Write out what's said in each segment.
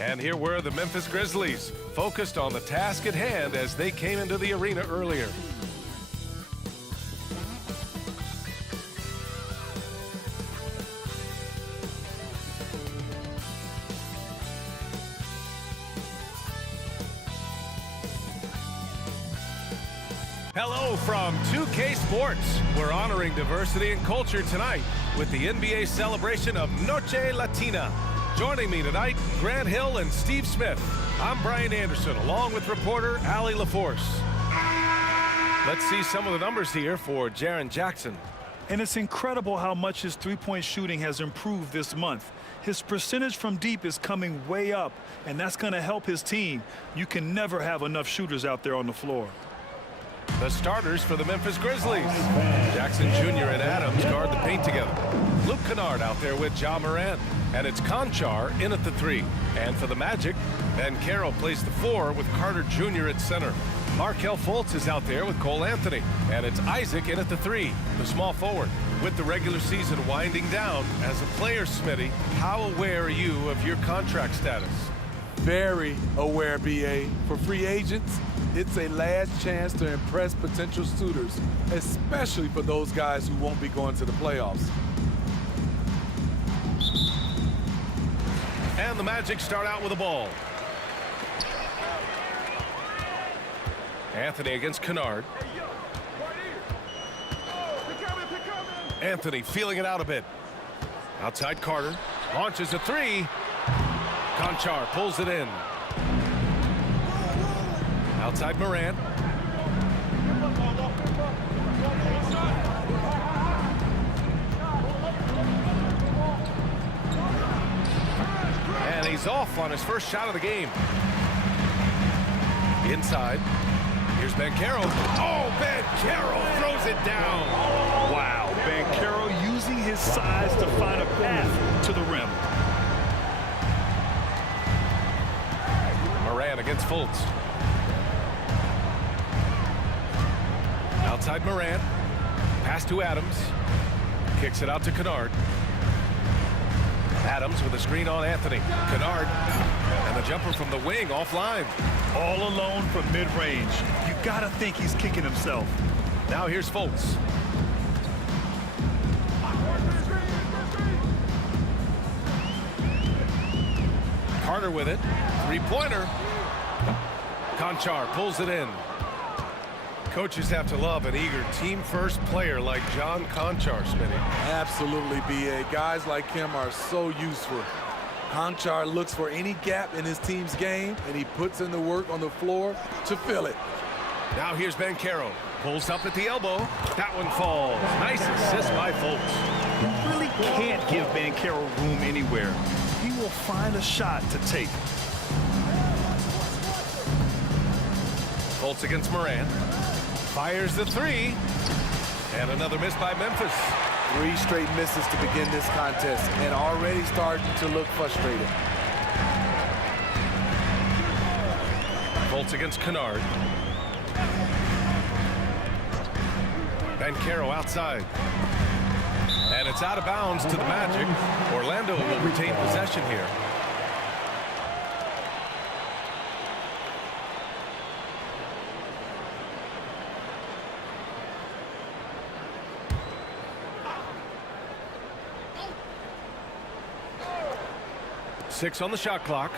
And here were the Memphis Grizzlies, focused on the task at hand as they came into the arena earlier. Hello from 2K Sports. We're honoring diversity and culture tonight with the NBA celebration of Noche Latina. Joining me tonight, Grant Hill and Steve Smith. I'm Brian Anderson, along with reporter Allie LaForce. Let's see some of the numbers here for Jaren Jackson. And it's incredible how much his three-point shooting has improved this month. His percentage from deep is coming way up, and that's going to help his team. You can never have enough shooters out there on the floor. The starters for the Memphis Grizzlies. Jackson Jr. and Adams guard the paint together. Luke Kennard out there with Ja Morant. And it's Conchar in at the 3. And for the Magic, Banchero plays the 4 with Carter Jr. at center. Markelle Fultz is out there with Cole Anthony. And it's Isaac in at the 3, the small forward. With the regular season winding down, as a player, Smitty, how aware are you of your contract status? Very aware, BA. For free agents, it's a last chance to impress potential suitors, especially for those guys who won't be going to the playoffs. And the Magic start out with the ball. Anthony against Kennard. Anthony feeling it out a bit. Outside Carter. Launches a 3. Conchar pulls it in. Outside Morant. And he's off on his first shot of the game. Inside. Here's Banchero. Oh, Banchero throws it down. Wow, Banchero using his size to find a path to the rim. Morant against Fultz. Outside Morant. Pass to Adams. Kicks it out to Kennard. Adams with a screen on Anthony. Kennard. And the jumper from the wing offline. All alone from mid-range. You gotta think he's kicking himself. Now here's Fultz. Carter with it. Three-pointer. Conchar pulls it in. Coaches have to love an eager team-first player like John Conchar, Smitty. Absolutely, BA. Guys like him are so useful. Conchar looks for any gap in his team's game, and he puts in the work on the floor to fill it. Now here's Banchero. Pulls up at the elbow. That one falls. Nice assist by Fultz. You really can't give Banchero room anywhere. He will find a shot to take. Fultz against Morant. Fires the 3. And another miss by Memphis. 3 straight misses to begin this contest, and already starting to look frustrated. Fultz against Kennard. Banchero outside. And it's out of bounds to the Magic. Orlando will retain possession here. Six on the shot clock.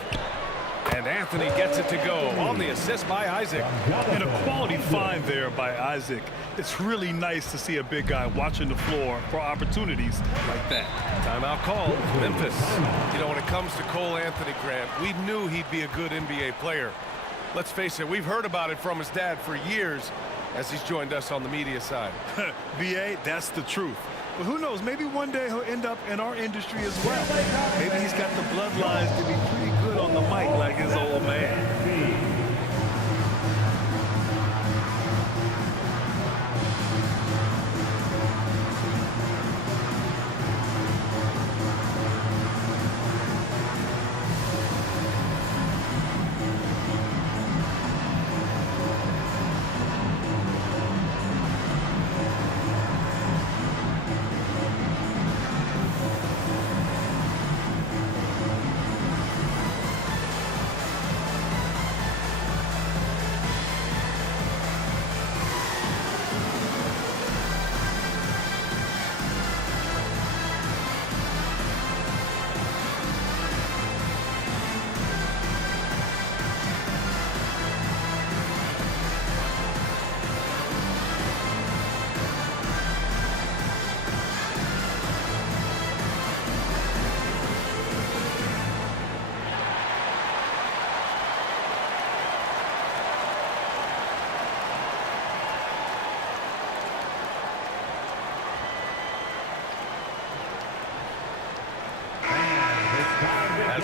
And Anthony gets it to go on the assist by Isaac. And a quality find there by Isaac. It's really nice to see a big guy watching the floor for opportunities like that. Timeout called, Memphis. You know, when it comes to Cole Anthony, Grant, we knew he'd be a good NBA player. Let's face it, we've heard about it from his dad for years as he's joined us on the media side. B.A., that's the truth. But who knows, maybe one day he'll end up in our industry as well. Maybe he's got the bloodlines to be pretty good on the mic like his old man.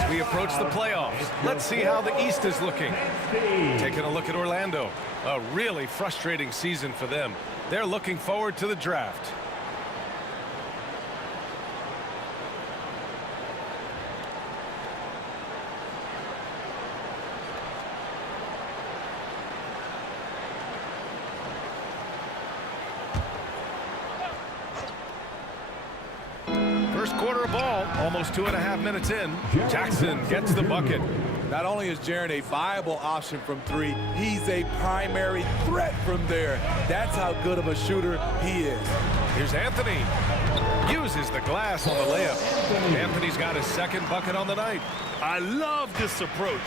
As we approach the playoffs, let's see how the East is looking. Taking a look at Orlando. A really frustrating season for them. They're looking forward to the draft. First quarter of ball, almost 2.5 minutes in. Jackson gets the bucket. Not only is Jaren a viable option from three, he's a primary threat from there. That's how good of a shooter he is. Here's Anthony. Uses the glass on the layup. Anthony's got his second bucket on the night. I love this approach.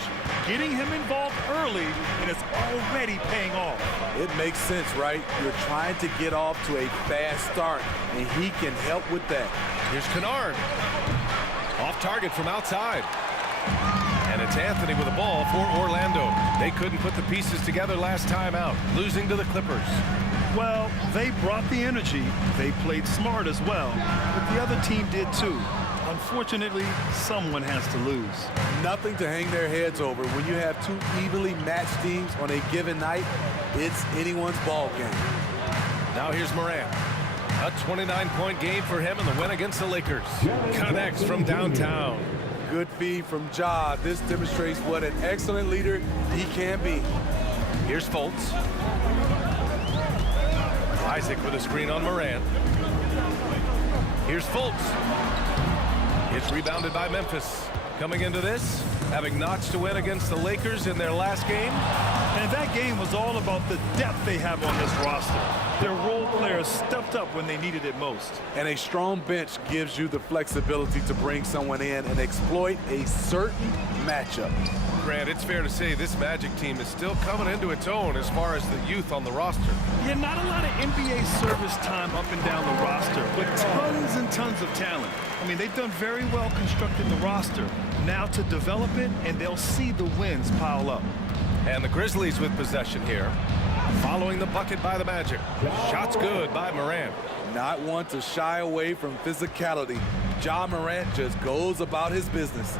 Getting him involved early, and it's already paying off. It makes sense, right? You're trying to get off to a fast start, and he can help with that. Here's Kennard. Off target from outside. And it's Anthony with the ball for Orlando. They couldn't put the pieces together last time out, losing to the Clippers. Well, they brought the energy. They played smart as well, but the other team did too. Unfortunately, someone has to lose. Nothing to hang their heads over. When you have two evenly matched teams on a given night, it's anyone's ball game. Now here's Morant. A 29-point game for him in the win against the Lakers. Connects from downtown. Good feed from Ja. This demonstrates what an excellent leader he can be. Here's Fultz. Isaac with a screen on Morant. Here's Fultz. It's rebounded by Memphis. Coming into this, having notched a win against the Lakers in their last game. And that game was all about the depth they have on this roster. Their role players stepped up when they needed it most. And a strong bench gives you the flexibility to bring someone in and exploit a certain matchup. Grant, it's fair to say this Magic team is still coming into its own as far as the youth on the roster. Yeah, not a lot of NBA service time up and down the roster, but tons and tons of talent. I mean, they've done very well constructing the roster. Now to develop it, and they'll see the wins pile up. And the Grizzlies with possession here. Following the bucket by the Magic. Shots good by Morant. Not one to shy away from physicality. Ja Morant just goes about his business.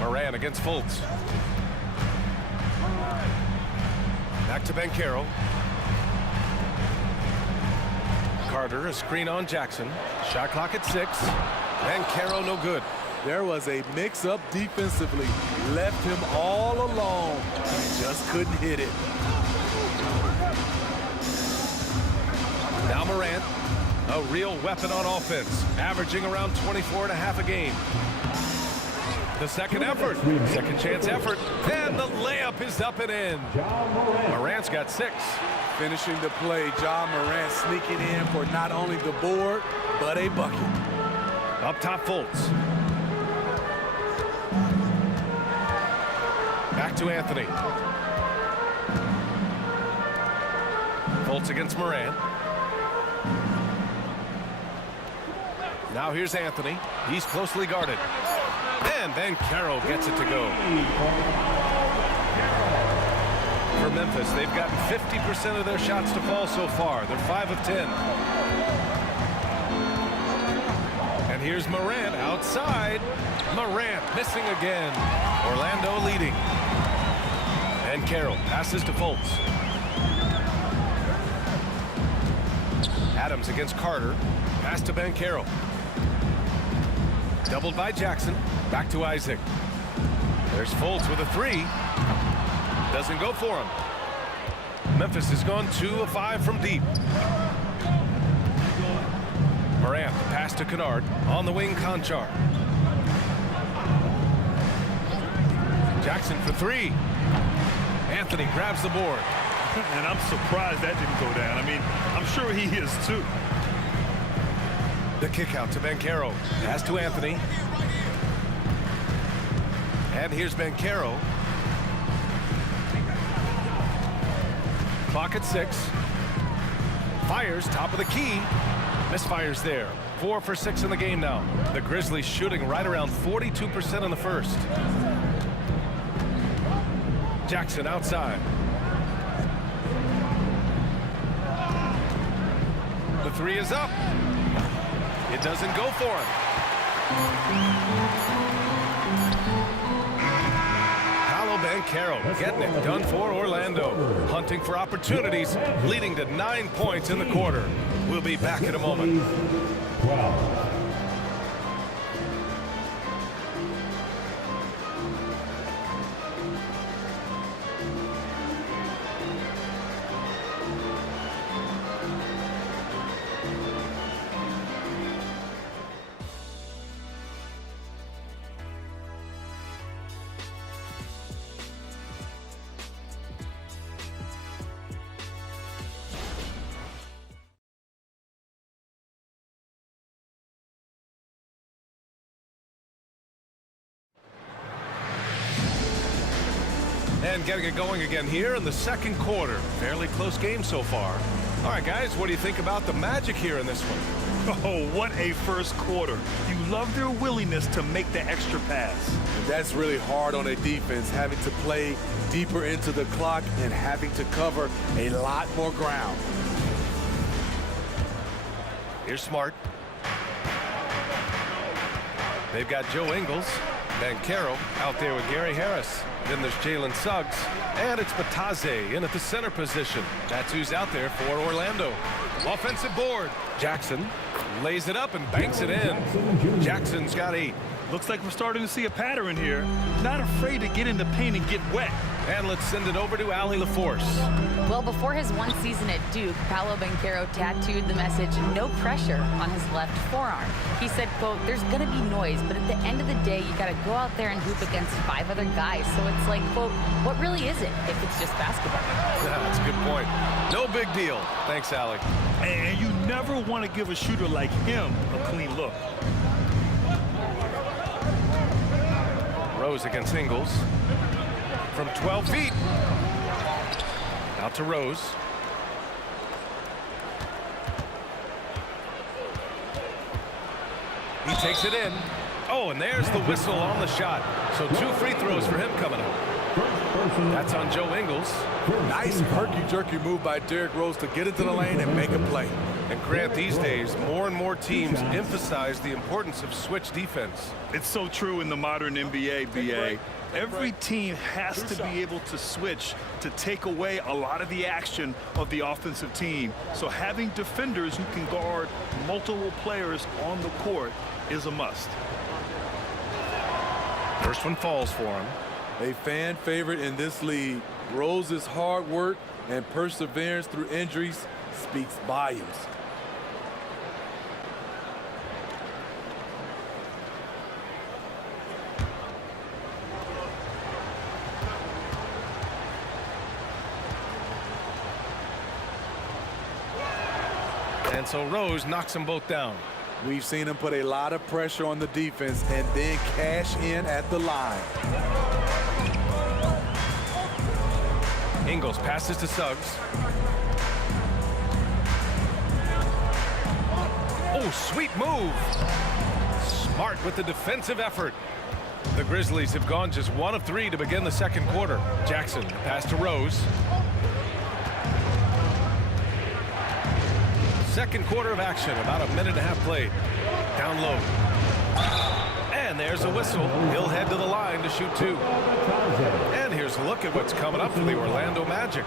Morant against Fultz. Back to Banchero. Carter, a screen on Jackson. Shot clock at 6. Banchero no good. There was a mix-up defensively. Left him all alone. He just couldn't hit it. Now Morant, a real weapon on offense, averaging around 24.5 a game. The second effort, second chance effort, and the layup is up and in. Morant's got 6. Finishing the play, Ja Morant sneaking in for not only the board, but a bucket. Up top, Fultz. Back to Anthony. Fultz against Morant. Now here's Anthony. He's closely guarded. And Banchero gets it to go. For Memphis, they've gotten 50% of their shots to fall so far. They're 5 of 10. And here's Morant outside. Morant missing again. Orlando leading. Banchero passes to Fultz. Adams against Carter. Pass to Banchero. Doubled by Jackson. Back to Isaac. There's Fultz with a 3. Doesn't go for him. Memphis has gone 2 of 5 from deep. Morant pass to Kennard. On the wing, Conchar. Jackson for 3. Anthony grabs the board. And I'm surprised that didn't go down. I mean, I'm sure he is too. The kick out to Banchero. Pass to Anthony. And here's Banchero. Clock at 6. Fires, top of the key. Misfires there. 4 for 6 in the game now. The Grizzlies shooting right around 42% in the first. Jackson outside. The 3 is up. It doesn't go for him. Carroll getting it done for Orlando. Hunting for opportunities, leading to 9 points in the quarter. We'll be back in a moment. 12. And getting it going again here in the second quarter. Fairly close game so far. All right, guys, what do you think about the Magic here in this one? Oh, what a first quarter. You love their willingness to make the extra pass. And that's really hard on a defense, having to play deeper into the clock and having to cover a lot more ground. Here's Smart. They've got Joe Ingles. Ben Carroll out there with Gary Harris. Then there's Jalen Suggs. And it's Bataze in at the center position. That's who's out there for Orlando. Offensive board. Jackson lays it up and banks it in. Jackson's got 8. Looks like we're starting to see a pattern here. Not afraid to get in the paint and get wet. And let's send it over to Allie LaForce. Well, before his one season at Duke, Paolo Banchero tattooed the message, "No pressure," on his left forearm. He said, quote, "There's going to be noise, but at the end of the day, you got to go out there and hoop against 5 other guys." So it's like, quote, what really is it if it's just basketball? That's a good point. No big deal. Thanks, Allie. And you never want to give a shooter like him a clean look. Rose against Ingles. From 12 feet. Out to Rose. He takes it in. Oh, and there's the whistle on the shot. So 2 free throws for him coming up. That's on Joe Ingles. Nice herky-jerky move by Derrick Rose to get into the lane and make a play. And Grant, these days, more and more teams emphasize the importance of switch defense. It's so true in the modern NBA, BA. Every team has to be able to switch to take away a lot of the action of the offensive team. So having defenders who can guard multiple players on the court is a must. First one falls for him. A fan favorite in this league. Rose's hard work and perseverance through injuries speaks volumes. And so Rose knocks them both down. We've seen him put a lot of pressure on the defense and then cash in at the line. Ingles passes to Suggs. Oh, sweet move. Smart with the defensive effort. The Grizzlies have gone just 1 of 3 to begin the second quarter. Jackson, pass to Rose. Second quarter of action, about a minute and a half played. Down low. And there's a whistle. He'll head to the line to shoot 2. And here's a look at what's coming up for the Orlando Magic.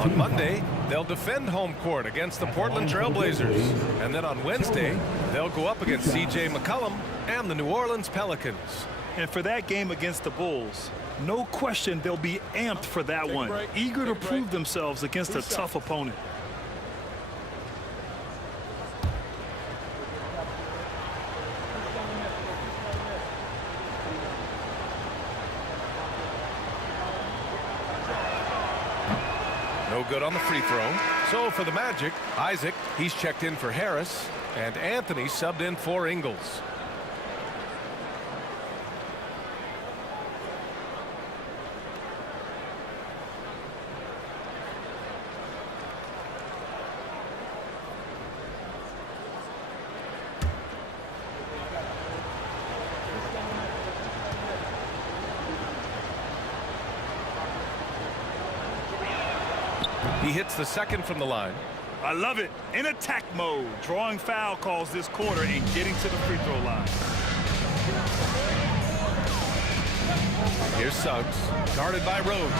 On Monday, they'll defend home court against the Portland Trail Blazers. And then on Wednesday, they'll go up against C.J. McCollum and the New Orleans Pelicans. And for that game against the Bulls, no question they'll be amped for that one. Eager to prove themselves against a tough opponent. No good on the free throw. So for the Magic, Isaac, he's checked in for Harris, and Anthony subbed in for Ingles. He hits the second from the line. I love it. In attack mode, drawing foul calls this quarter and getting to the free throw line. Here's Suggs, guarded by Rose.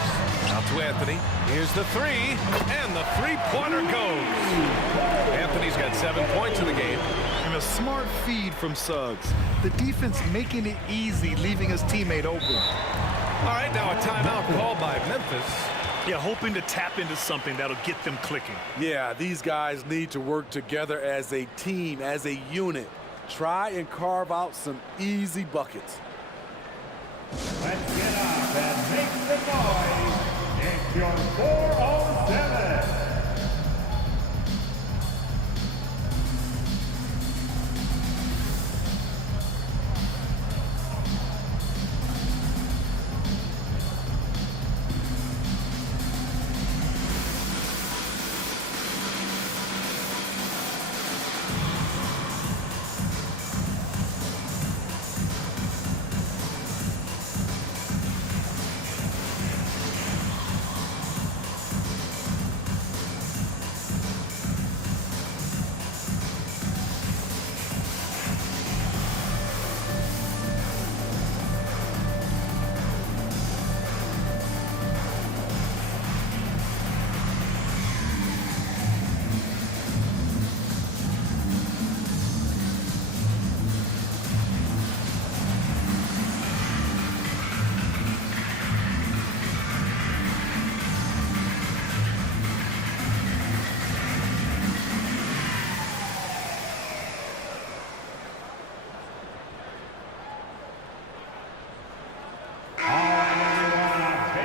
Out to Anthony. Here's the three, and the three-pointer goes. Anthony's got 7 points in the game. And a smart feed from Suggs. The defense making it easy, leaving his teammate open. All right, now a timeout called by Memphis. Yeah, hoping to tap into something that'll get them clicking. Yeah, these guys need to work together as a team, as a unit. Try and carve out some easy buckets. Let's get up and make some noise. It's your 407.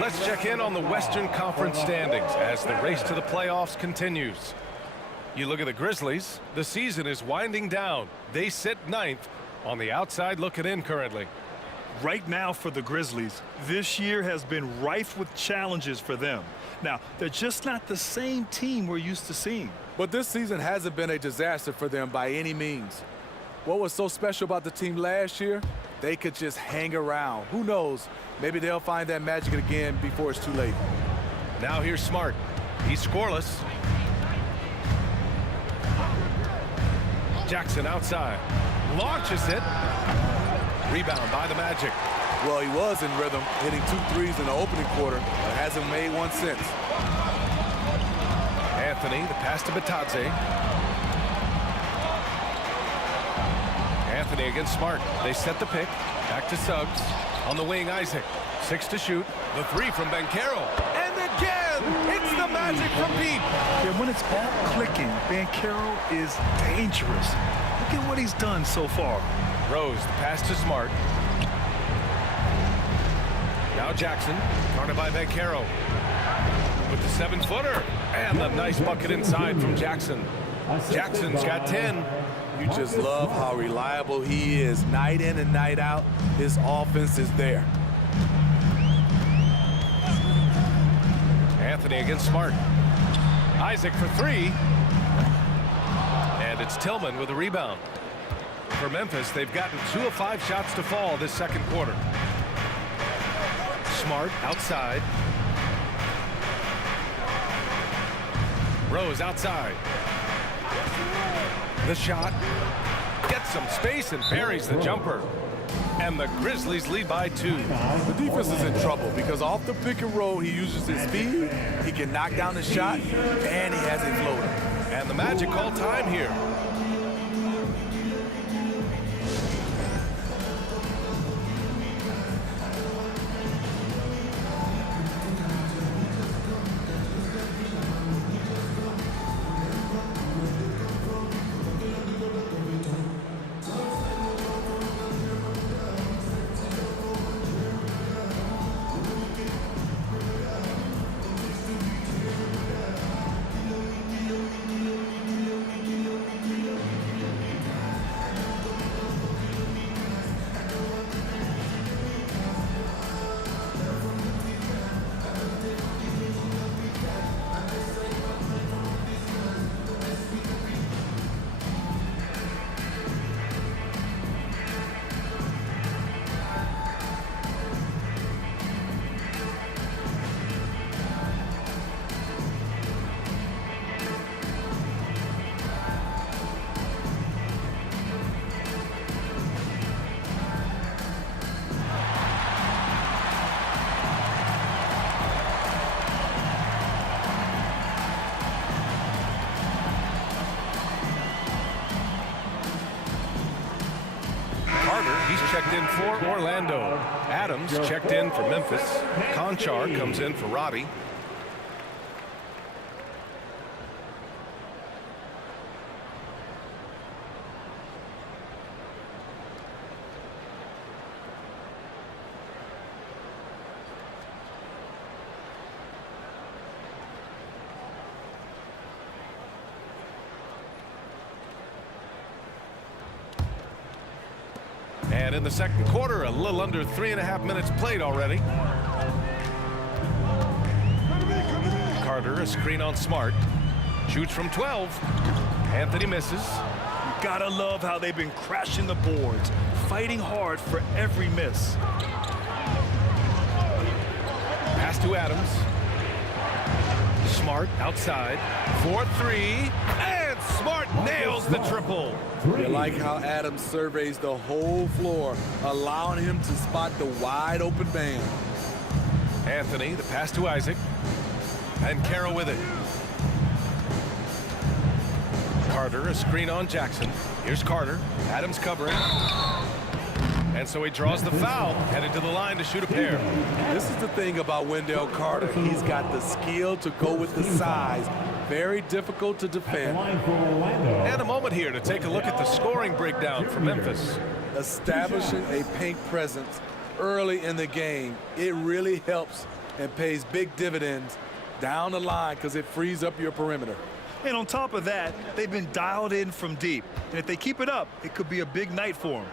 Let's check in on the Western Conference standings as the race to the playoffs continues. You look at the Grizzlies, the season is winding down. They sit 9th on the outside looking in currently. Right now for the Grizzlies, this year has been rife with challenges for them. Now, they're just not the same team we're used to seeing. But this season hasn't been a disaster for them by any means. What was so special about the team last year? They could just hang around. Who knows? Maybe they'll find that magic again before it's too late. Now here's Smart. He's scoreless. Jackson outside. Launches it. Rebound by the Magic. Well, he was in rhythm, hitting 2 threes in the opening quarter, but hasn't made one since. Anthony, the pass to Batadze. Anthony against Smart. They set the pick. Back to Suggs. On the wing, Isaac. 6 to shoot. The 3 from Banchero. And again, it's the Magic from Pete. Yeah, when it's all clicking, Banchero is dangerous. Look at what he's done so far. Rose, the pass to Smart. Now Jackson, guarded by Banchero. With the 7-footer. And the nice bucket inside from Jackson. Jackson's got 10. You just love how reliable he is. Night in and night out, his offense is there. Anthony against Smart. Isaac for 3. And it's Tillman with a rebound. For Memphis, they've gotten 2 of 5 shots to fall this second quarter. Smart outside. Rose outside. The shot. Gets some space and buries the jumper. And the Grizzlies lead by 2. The defense is in trouble because off the pick and roll, he uses his speed, he can knock down the shot, and he has a floater. And the Magic call time here. checked in for Orlando. Adams checked in for Memphis. Conchar comes in for Roddy. And in the second quarter, a little under 3.5 minutes played already. Carter, a screen on Smart. Shoots from 12. Anthony misses. You gotta love how they've been crashing the boards, fighting hard for every miss. Pass to Adams. Smart outside. 4-3. And Smart nails the triple. You like how Adams surveys the whole floor, allowing him to spot the wide open man. Anthony, the pass to Isaac. And Carroll with it. Carter, a screen on Jackson. Here's Carter. Adams covering. And so he draws the foul, headed to the line to shoot a pair. This is the thing about Wendell Carter. He's got the skill to go with the size. Very difficult to defend. And a moment here to take a look at the scoring breakdown for Memphis. Establishing a paint presence early in the game, it really helps and pays big dividends down the line because it frees up your perimeter. And on top of that, they've been dialed in from deep. And if they keep it up, it could be a big night for them.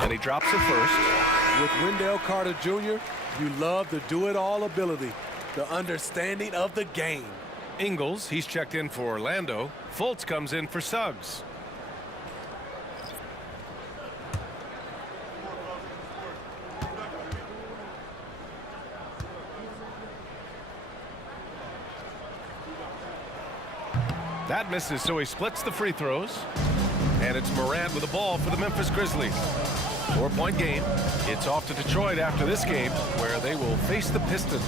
And he drops it first. With Wendell Carter Jr., you love the do-it-all ability, the understanding of the game. Ingles, he's checked in for Orlando. Fultz comes in for Suggs. That misses, so he splits the free throws. And it's Morant with the ball for the Memphis Grizzlies. 4-point game. It's off to Detroit after this game, where they will face the Pistons.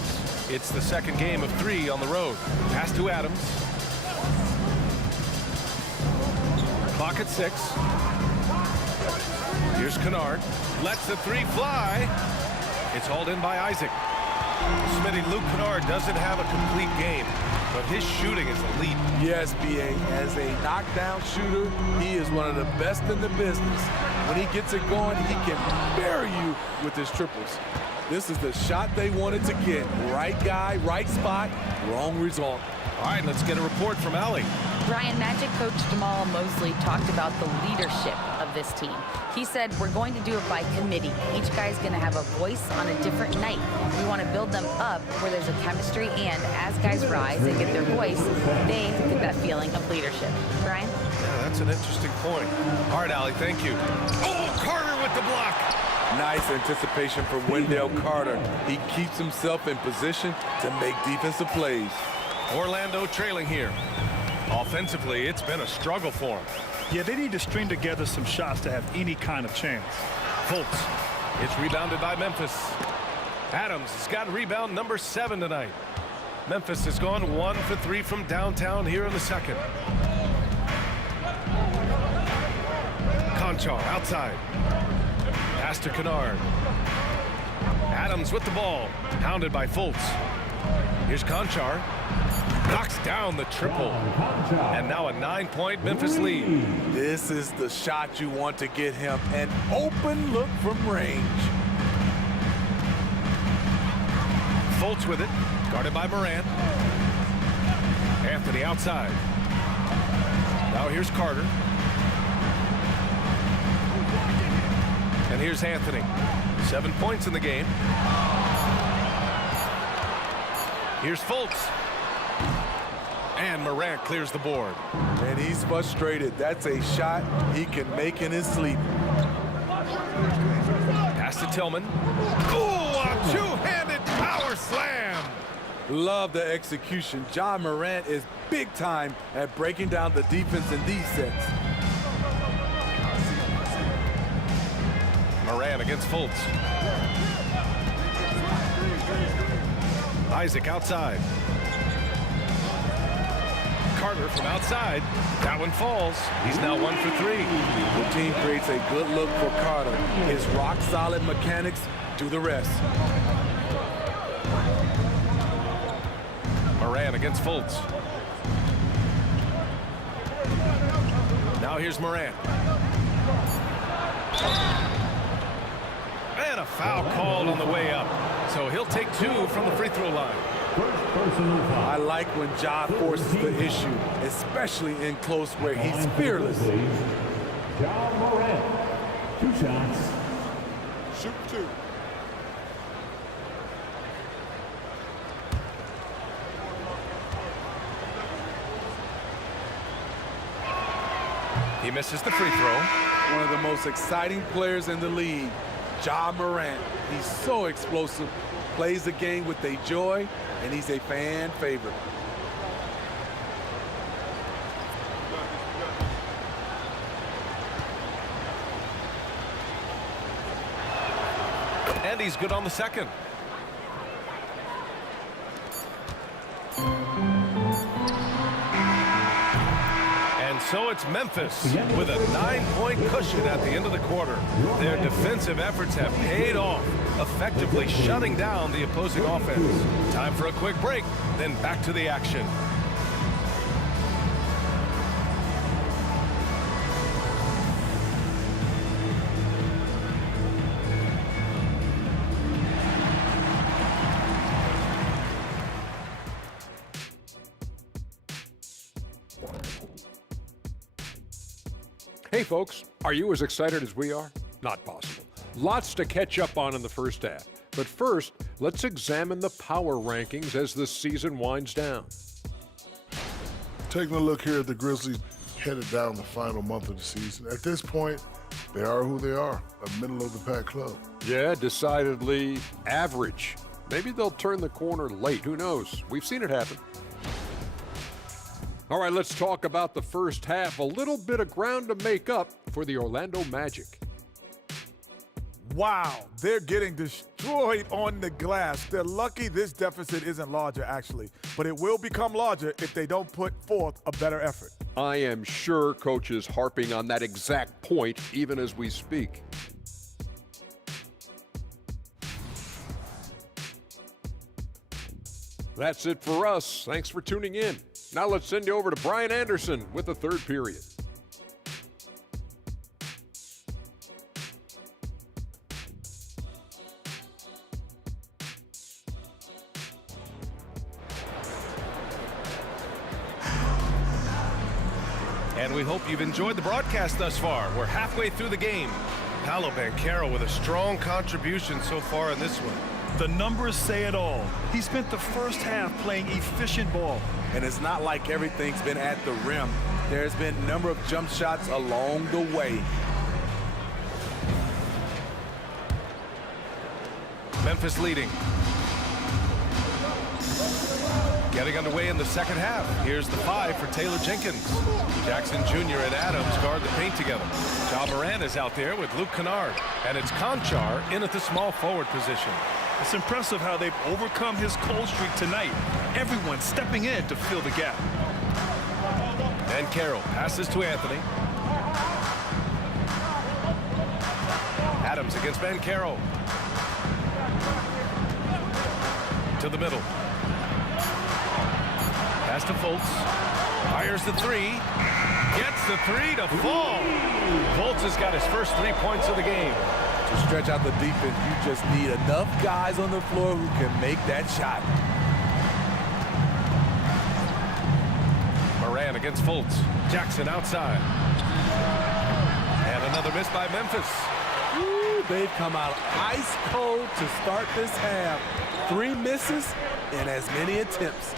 It's the second game of 3 on the road. Pass to Adams. Clock at 6. Here's Kennard. Lets the 3 fly. It's hauled in by Isaac. Smitty, Luke Kennard doesn't have a complete game, but his shooting is elite. Yes, B.A. As a knockdown shooter, he is one of the best in the business. When he gets it going, he can bury you with his triples. This is the shot they wanted to get. Right guy, right spot, wrong result. All right, let's get a report from Allie. Brian, Magic coach Jamal Mosley talked about the leadership of this team. He said, we're going to do it by committee. Each guy's going to have a voice on a different night. We want to build them up where there's a chemistry, and as guys rise and get their voice, they get that feeling of leadership. Brian? Yeah, that's an interesting point. All right, Allie, thank you. Oh, Carter with the block. Nice anticipation from Wendell Carter. He keeps himself in position to make defensive plays. Orlando trailing here. Offensively, it's been a struggle for him. Yeah, they need to string together some shots to have any kind of chance. Fultz. It's rebounded by Memphis. Adams has got rebound number 7 tonight. Memphis has gone 1 for 3 from downtown here in the second. Conchar outside. Pass to Kennard. Adams with the ball. Hounded by Fultz. Here's Conchar. Knocks down the triple. And now a 9-point Memphis lead. This is the shot you want to get him. An open look from range. Fultz with it. Guarded by Morant. Anthony outside. Now here's Carter. And here's Anthony. 7 points in the game. Here's Fultz. And Morant clears the board. And he's frustrated. That's a shot he can make in his sleep. Pass to Tillman. Oh, a two-handed power slam. Love the execution. John Morant is big time at breaking down the defense in these sets. Morant against Fultz. Isaac outside. Carter from outside. That one falls. He's now 1 for 3. The team creates a good look for Carter. His rock-solid mechanics do the rest. Moran against Fultz. Now here's Moran. And a foul called on the way up. So he'll take 2 from the free throw line. I like when Ja forces the issue, especially in close where he's fearless. Ja Morant, 2 shots. Shoot 2. He misses the free throw. One of the most exciting players in the league, Ja Morant. He's so explosive, plays the game with a joy, and he's a fan favorite. And he's good on the second. And so it's Memphis with a 9-point cushion at the end of the quarter. Their defensive efforts have paid off, effectively shutting down the opposing offense. Time for a quick break, then back to the action. Hey folks, are you as excited as we are? Not possible. Lots to catch up on in the first half. But first, let's examine the power rankings as the season winds down. Taking a look here at the Grizzlies headed down the final month of the season. At this point, they are who they are, a middle-of-the-pack club. Yeah, decidedly average. Maybe they'll turn the corner late. Who knows? We've seen it happen. All right, let's talk about the first half. A little bit of ground to make up for the Orlando Magic. Wow, they're getting destroyed on the glass. They're lucky this deficit isn't larger, actually. But it will become larger if they don't put forth a better effort. I am sure Coach is harping on that exact point even as we speak. That's it for us. Thanks for tuning in. Now let's send you over to Brian Anderson with the third period. And we hope you've enjoyed the broadcast thus far. We're halfway through the game. Paolo Banchero with a strong contribution so far in this one. The numbers say it all. He spent the first half playing efficient ball. And it's not like everything's been at the rim. There's been a number of jump shots along the way. Memphis leading. Getting underway in the second half. Here's the 5 for Taylor Jenkins. Jackson Jr. and Adams guard the paint together. Ja Morant is out there with Luke Kennard. And it's Conchar in at the small forward position. It's impressive how they've overcome his cold streak tonight. Everyone stepping in to fill the gap. And Carroll passes to Anthony. Adams against Banchero. To the middle. Pass to Fultz. Fires the 3. Gets the 3 to fall. Fultz has got his first 3 points of the game. To stretch out the defense, you just need enough guys on the floor who can make that shot. Moran against Fultz. Jackson outside. And another miss by Memphis. Ooh, they've come out ice cold to start this half. 3 misses and as many attempts.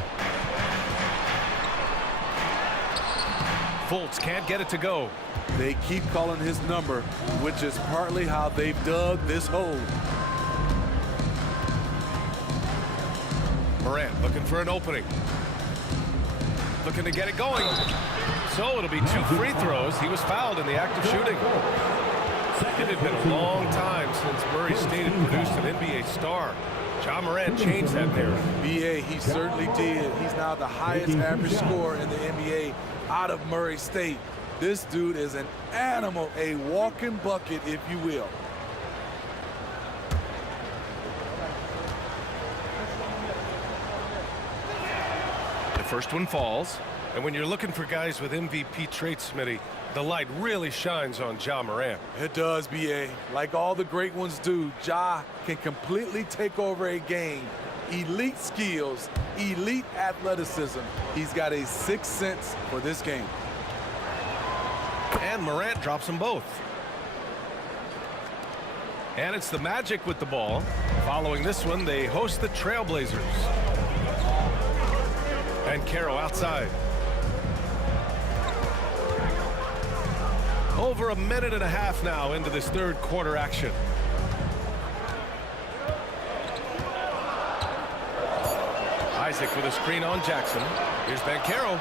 Fultz can't get it to go. They keep calling his number, which is partly how they've dug this hole. Morant looking for an opening. Looking to get it going. So it'll be 2 free throws. He was fouled in the act of shooting. It had been a long time since Murray State had produced an NBA star. Ja Morant changed that narrative. BA, he certainly did. He's now the highest average scorer in the NBA out of Murray State. This dude is an animal, a walking bucket, if you will. The first one falls. And when you're looking for guys with MVP traits, Smitty, the light really shines on Ja Morant. It does, BA. Like all the great ones do, Ja can completely take over a game. Elite skills, elite athleticism. He's got a sixth sense for this game. And Morant drops them both. And it's the Magic with the ball. Following this one, they host the Trailblazers. And Caro outside. Over a minute and a half now into this third quarter action. Isaac with a screen on Jackson. Here's Banchero.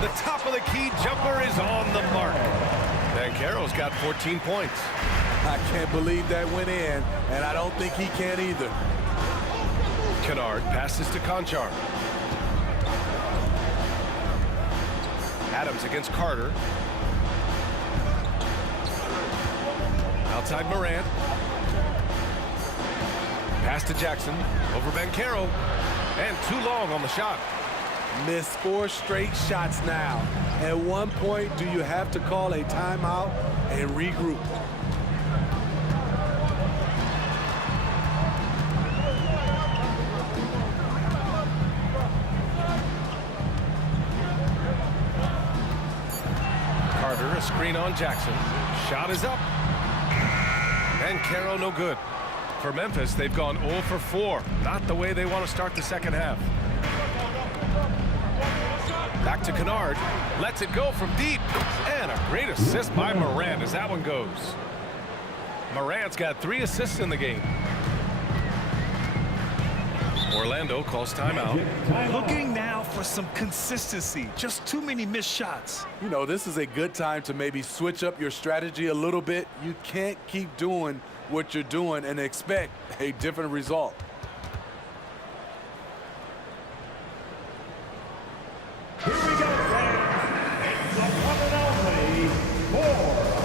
The top of the key jumper is on the mark. Banchero's got 14 points. I can't believe that went in, and I don't think he can either. Kennard passes to Conchar. Adams against Carter. Outside Morant. Pass to Jackson. Over Banchero. And too long on the shot. Missed 4 straight shots now. At one point, do you have to call a timeout and regroup? Carter, a screen on Jackson. Shot is up. And Caro no good. For Memphis, they've gone 0 for 4. Not the way they want to start the second half. Back to Kennard. Lets it go from deep. And a great assist by Morant as that one goes. Morant's got 3 assists in the game. Orlando calls timeout. Looking now for some consistency. Just too many missed shots. You know, this is a good time to maybe switch up your strategy a little bit. You can't keep doing what you're doing and expect a different result. Here we go, fans. It's the one and only 407.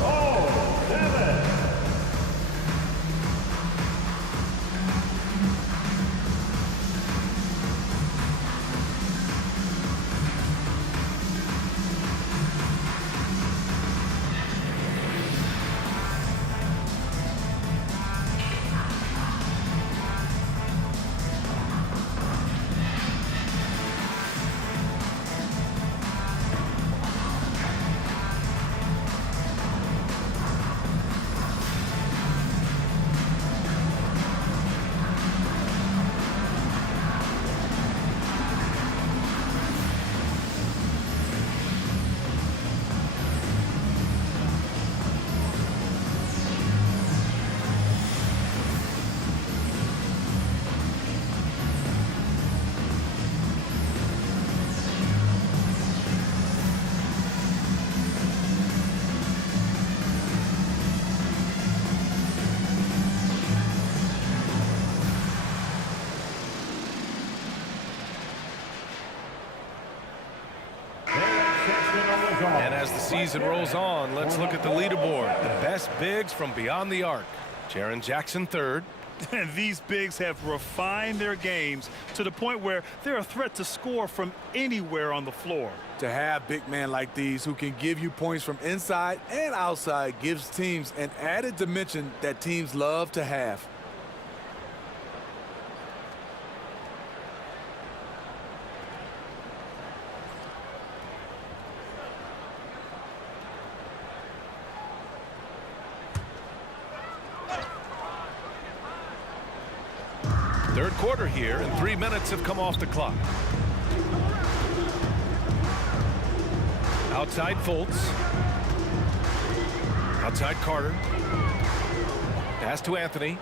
And as the season rolls on, let's look at the leaderboard. The best bigs from beyond the arc. Jaren Jackson third. And these bigs have refined their games to the point where they're a threat to score from anywhere on the floor. To have big men like these who can give you points from inside and outside gives teams an added dimension that teams love to have. Third quarter here, and 3 minutes have come off the clock. Outside Fultz. Outside Carter. Pass to Anthony.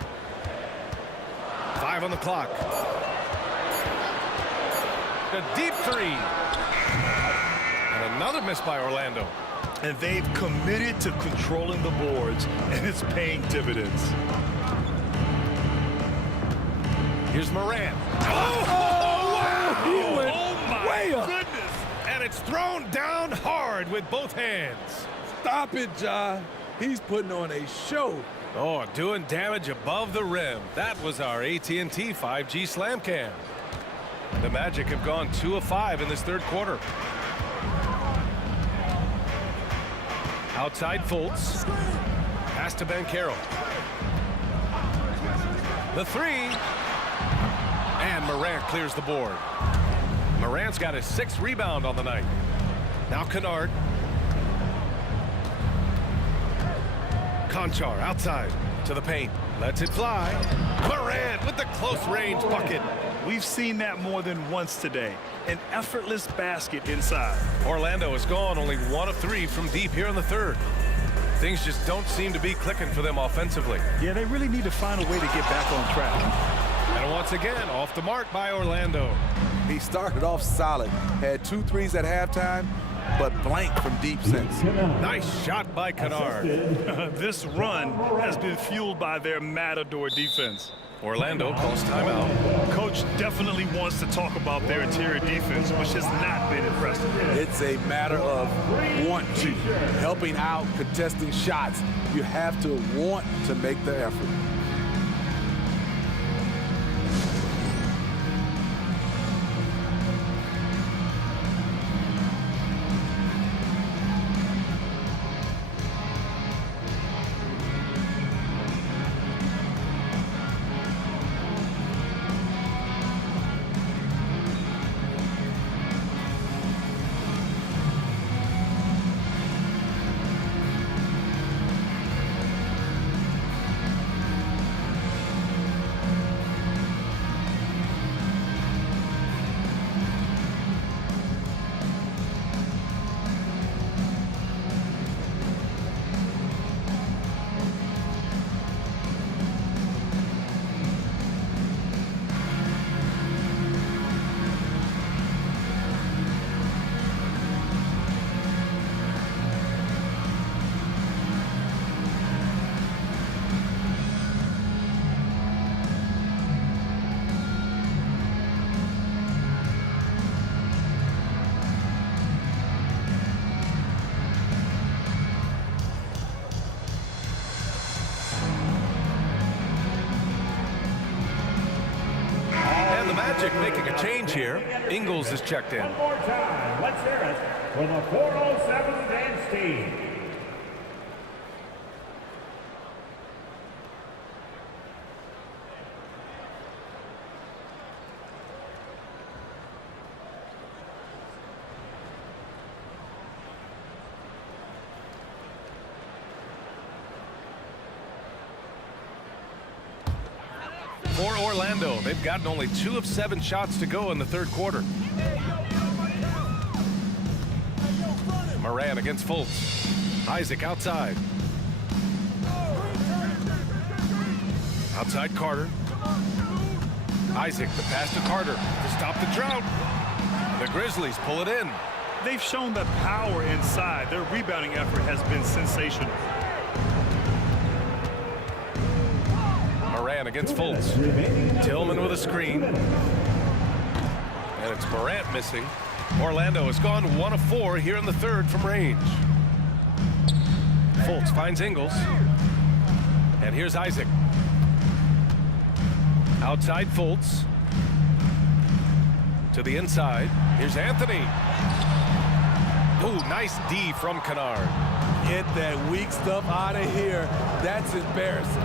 5 on the clock. A deep 3. And another miss by Orlando. And they've committed to controlling the boards, and it's paying dividends. Here's Morant. He went my way up. goodness. And it's thrown down hard with both hands. Stop it, Ja. He's putting on a show. Oh, doing damage above the rim. That was our AT&T 5G Slam Cam. The Magic have gone 2 of 5 in this third quarter. Outside Fultz. Pass to Banchero. The three. And Morant clears the board. Morant's got his 6th rebound on the night. Now Kennard. Conchar outside to the paint. Lets it fly. Morant with the close range bucket. We've seen that more than once today. An effortless basket inside. Orlando has gone only 1 of 3 from deep here in the third. Things just don't seem to be clicking for them offensively. Yeah, they really need to find a way to get back on track. And once again, off the mark by Orlando. He started off solid, had 2 threes at halftime, but blank from deep since. Nice shot by Kennard. This run has been fueled by their Matador defense. Orlando calls timeout. Coach definitely wants to talk about their interior defense, which has not been impressive. It's a matter of want to. Helping out, contesting shots. You have to want to make the effort. Magic making a change here. Ingles is checked in. One more time. Let's hear it for the 407 dance team. For Orlando, they've gotten only 2 of 7 shots to go in the third quarter. Morant against Fultz. Isaac outside. Outside Carter. Isaac, the pass to Carter to stop the drought. The Grizzlies pull it in. They've shown the power inside. Their rebounding effort has been sensational. Morant against Fultz. Tillman with a screen. And it's Morant missing. Orlando has gone 1 of 4 here in the third from range. Fultz finds Ingles. And here's Isaac. Outside Fultz. To the inside. Here's Anthony. Ooh, nice D from Kennard. Get that weak stuff out of here. That's embarrassing.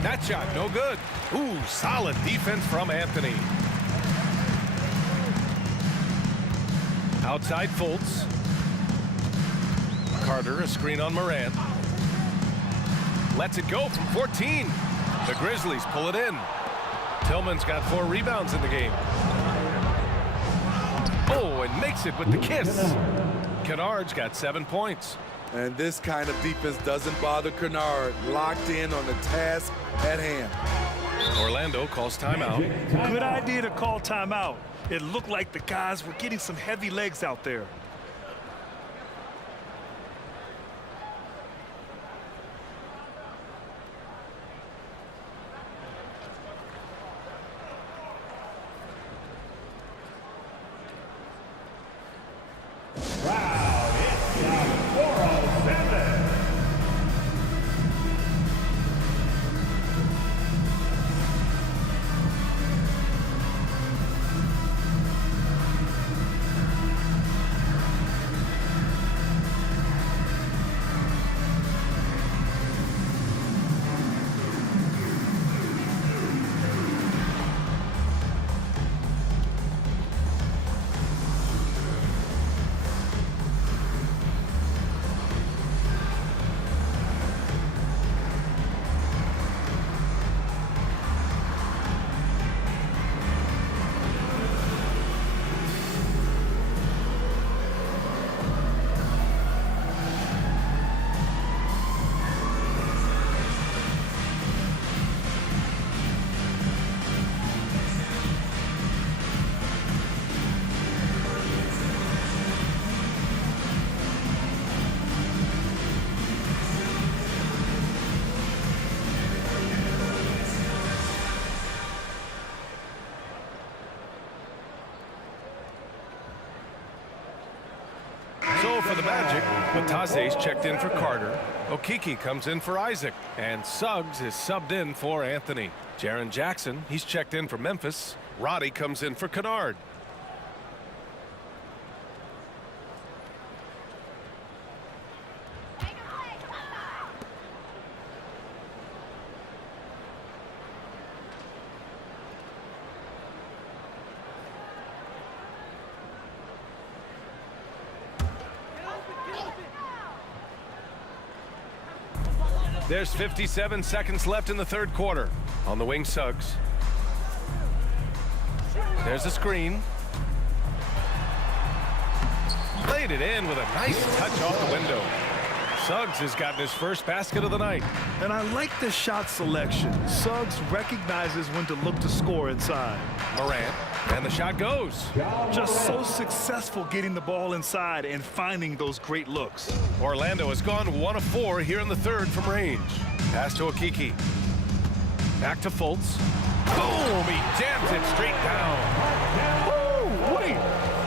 That shot, no good. Ooh, solid defense from Anthony. Outside Fultz. Carter, a screen on Morant. Lets it go from 14. The Grizzlies pull it in. Tillman's got 4 rebounds in the game. Oh, and makes it with the kiss. Kennard's got 7 points. And this kind of defense doesn't bother Kennard. Locked in on the task at hand. Orlando calls timeout. Good idea to call timeout. It looked like the guys were getting some heavy legs out there. So for the Magic, Batase's checked in for Carter. Okeke comes in for Isaac. And Suggs is subbed in for Anthony. Jaren Jackson, he's checked in for Memphis. Roddy comes in for Kennard. There's 57 seconds left in the third quarter. On the wing, Suggs. There's a screen. Played it in with a nice touch off the window. Suggs has gotten his first basket of the night. And I like the shot selection. Suggs recognizes when to look to score inside. Morant, and the shot goes. Just so successful getting the ball inside and finding those great looks. Orlando has gone 1 of 4 here in the third from range. Pass to Okeke. Back to Fultz. Boom! He jams it straight down. Woo! Wait!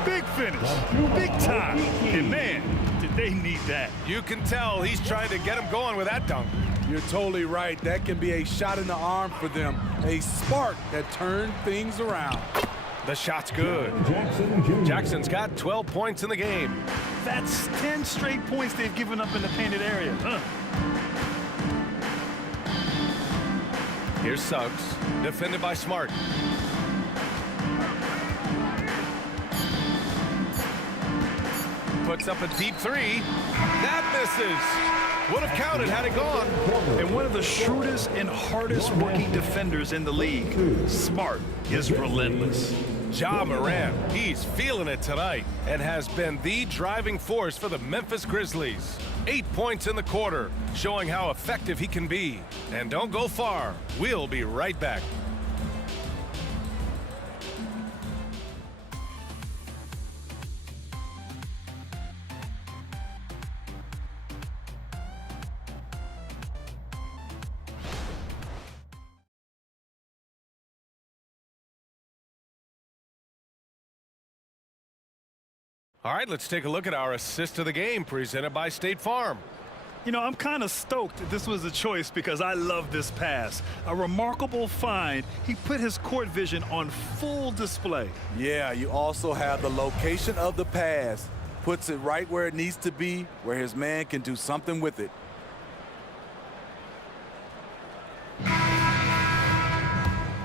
Big finish. Big time. And man, did they need that. You can tell he's trying to get him going with that dunk. You're totally right. That can be a shot in the arm for them. A spark that turned things around. The shot's good. Jackson's got 12 points in the game. That's 10 straight points they've given up in the painted area. Here's Suggs, defended by Smart. Puts up a deep three. That misses. Would have counted had it gone. And one of the shrewdest and hardest working defenders in the league. Smart is relentless. Ja Morant, he's feeling it tonight and has been the driving force for the Memphis Grizzlies. 8 points in the quarter, showing how effective he can be. And don't go far. We'll be right back. All right, let's take a look at our assist of the game presented by State Farm. You know, I'm kind of stoked this was a choice because I love this pass. A remarkable find. He put his court vision on full display. Yeah, you also have the location of the pass. Puts it right where it needs to be, where his man can do something with it.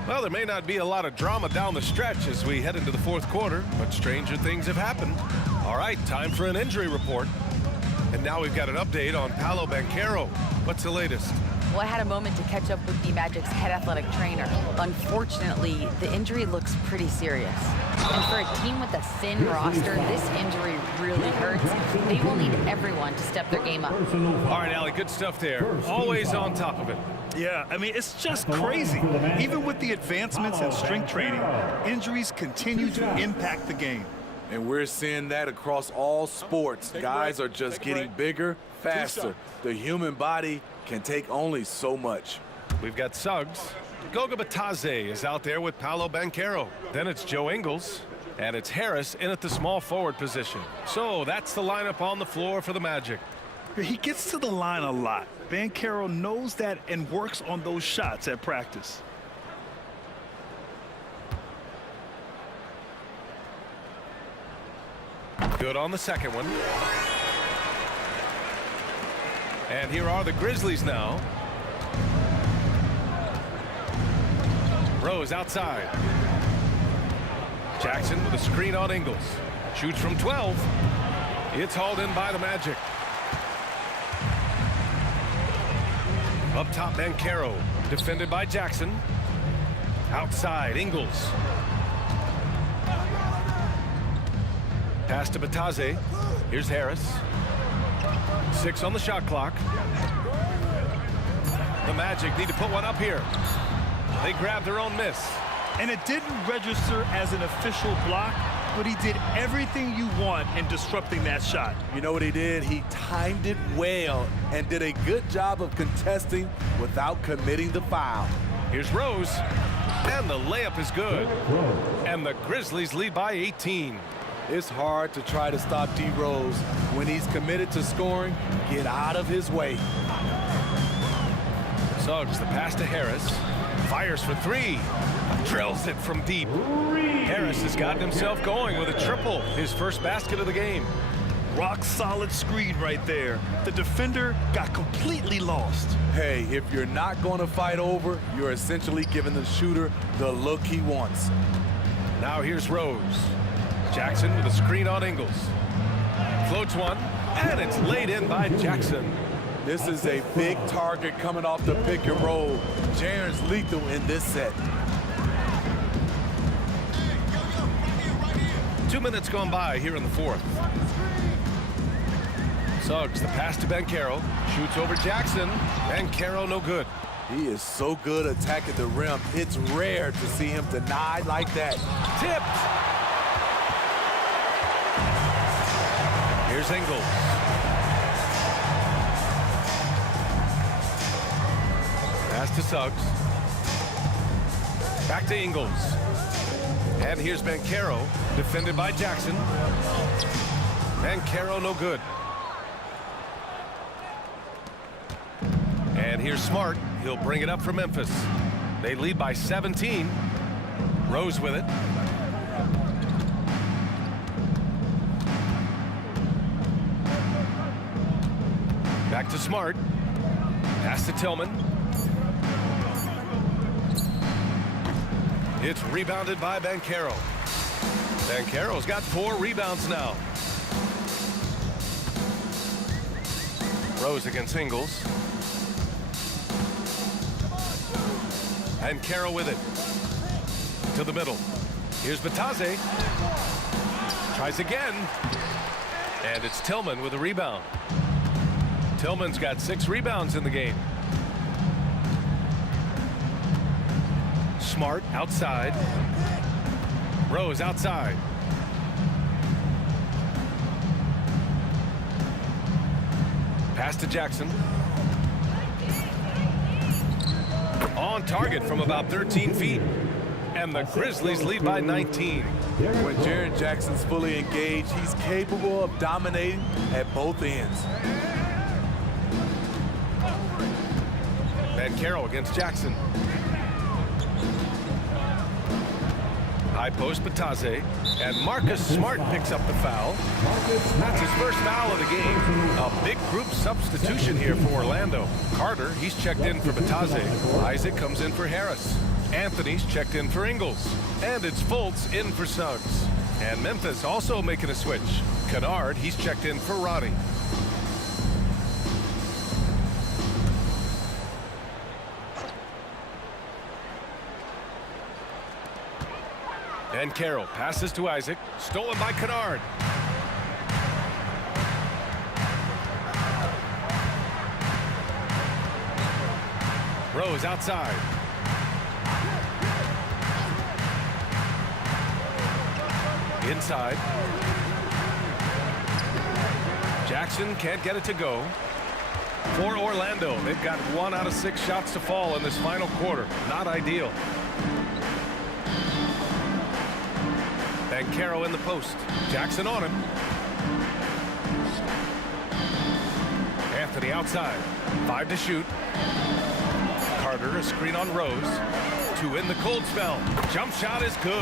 Well, there may not be a lot of drama down the stretch as we head into the fourth quarter, but stranger things have happened. All right, time for an injury report. And now we've got an update on Paolo Banchero. What's the latest? Well, I had a moment to catch up with the Magic's head athletic trainer. Unfortunately, the injury looks pretty serious. And for a team with a thin roster, this injury really hurts. They will need everyone to step their game up. All right, Allie, good stuff there. Always on top of it. Yeah, I mean, it's just crazy. Even with the advancements in strength training, injuries continue to impact the game. And we're seeing that across all sports. Guys are just getting bigger, faster. The human body can take only so much. We've got Suggs. Goga Bitadze is out there with Paolo Banchero. Then it's Joe Ingles. And it's Harris in at the small forward position. So that's the lineup on the floor for the Magic. He gets to the line a lot. Banchero knows that and works on those shots at practice. Good on the second one. And here are the Grizzlies now. Rose outside. Jackson with a screen on Ingles. Shoots from 12. It's hauled in by the Magic. Up top, Banchero, defended by Jackson. Outside, Ingles. Pass to Bitadze. Here's Harris. 6 on the shot clock. The Magic need to put one up here. They grabbed their own miss. And it didn't register as an official block, but he did everything you want in disrupting that shot. You know what he did? He timed it well and did a good job of contesting without committing the foul. Here's Rose. And the layup is good. And the Grizzlies lead by 18. It's hard to try to stop D Rose. When he's committed to scoring, get out of his way. Suggs, the pass to Harris. Fires for three. Drills it from deep. Harris has gotten himself going with a triple. His first basket of the game. Rock solid screen right there. The defender got completely lost. Hey, if you're not going to fight over, you're essentially giving the shooter the look he wants. Now here's Rose. Jackson with a screen on Ingles. Floats one, and it's laid in by Jackson. This is a big target coming off the pick and roll. Jaren's lethal in this set. 2 minutes gone by here in the fourth. Suggs, the pass to Banchero. Shoots over Jackson. Banchero no good. He is so good attacking the rim. It's rare to see him denied like that. Tipped. Here's Ingles. Pass to Suggs. Back to Ingles. And here's Banchero, defended by Jackson. Banchero no good. And here's Smart. He'll bring it up for Memphis. They lead by 17. Rose with it. Back to Smart. Pass to Tillman. It's rebounded by Banchero. Banchero's got 4 rebounds now. Rose against Ingles. Banchero with it. To the middle. Here's Batase. Tries again. And it's Tillman with a rebound. Tillman's got 6 rebounds in the game. Smart outside. Rose outside. Pass to Jackson. On target from about 13 feet. And the Grizzlies lead by 19. When Jaren Jackson's fully engaged, he's capable of dominating at both ends. Banchero against Jackson. High post Batase, and Marcus Smart picks up the foul. That's his first foul of the game. A big group substitution here for Orlando. Carter, he's checked in for Batase. Isaac comes in for Harris. Anthony's checked in for Ingles. And it's Fultz in for Suggs. And Memphis also making a switch. Kennard, he's checked in for Roddy. And Carroll passes to Isaac. Stolen by Kennard. Rose outside. Inside. Jackson can't get it to go. For Orlando, they've got 1 out of 6 shots to fall in this final quarter. Not ideal. Banchero in the post. Jackson on him. Anthony outside. 5 to shoot. Carter, a screen on Rose. 2 in the cold spell. Jump shot is good.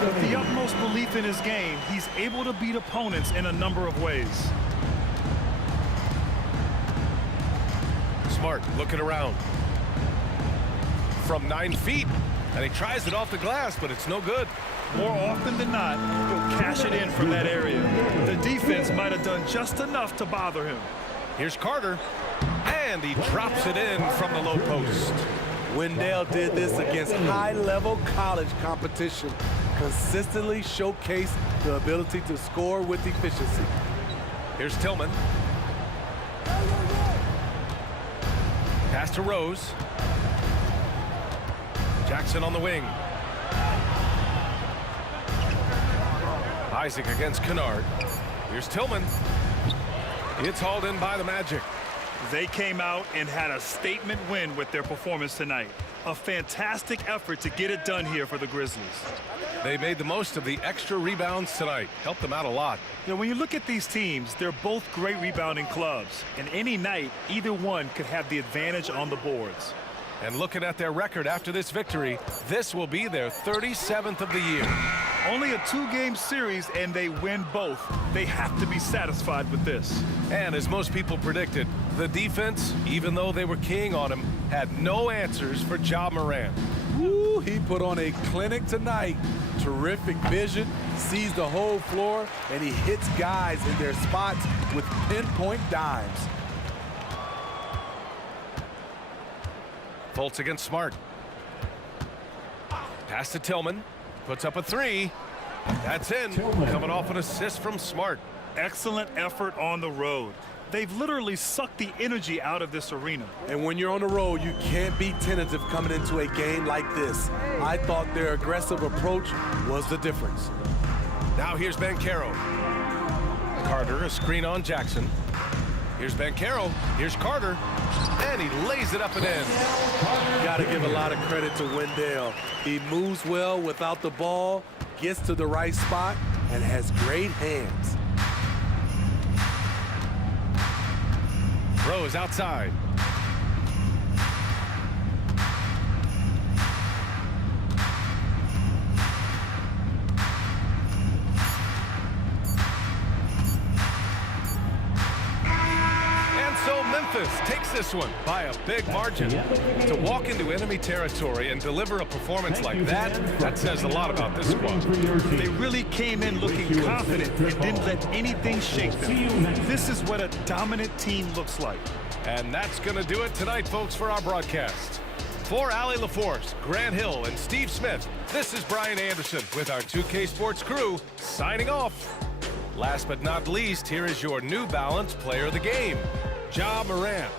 With the utmost belief in his game, he's able to beat opponents in a number of ways. Smart looking around. From 9 feet. And he tries it off the glass, but it's no good. More often than not, he'll cash it in from that area. The defense might have done just enough to bother him. Here's Carter. And he drops it in from the low post. Wendell did this against high-level college competition. Consistently showcased the ability to score with efficiency. Here's Tillman. Pass to Rose. Jackson on the wing. Isaac against Kennard. Here's Tillman. It's hauled in by the Magic. They came out and had a statement win with their performance tonight. A fantastic effort to get it done here for the Grizzlies. They made the most of the extra rebounds tonight. Helped them out a lot. You know, when you look at these teams, they're both great rebounding clubs. And any night, either one could have the advantage on the boards. And looking at their record after this victory, this will be their 37th of the year. Only a 2-game series, and they win both. They have to be satisfied with this. And as most people predicted, the defense, even though they were keying on him, had no answers for Ja Morant. Woo, he put on a clinic tonight. Terrific vision, sees the whole floor, and he hits guys in their spots with pinpoint dimes. Fultz against Smart. Pass to Tillman. Puts up a three. That's in. Coming off an assist from Smart. Excellent effort on the road. They've literally sucked the energy out of this arena. And when you're on the road, you can't be tentative coming into a game like this. I thought their aggressive approach was the difference. Now here's Banchero. Carter, a screen on Jackson. Here's Banchero. Here's Carter. And he lays it up and in. Got to give a lot of credit to Wendell. He moves well without the ball, gets to the right spot, and has great hands. Rose outside. Memphis takes this one by a big margin. To walk into enemy territory and deliver a performance like that says a lot about this squad. They really came in looking confident and didn't let anything shake them. This is what a dominant team looks like. And that's going to do it tonight, folks, for our broadcast. For Allie LaForce, Grant Hill, and Steve Smith, this is Brian Anderson with our 2K Sports crew signing off. Last but not least, here is your New Balance Player of the Game, Ja Morant.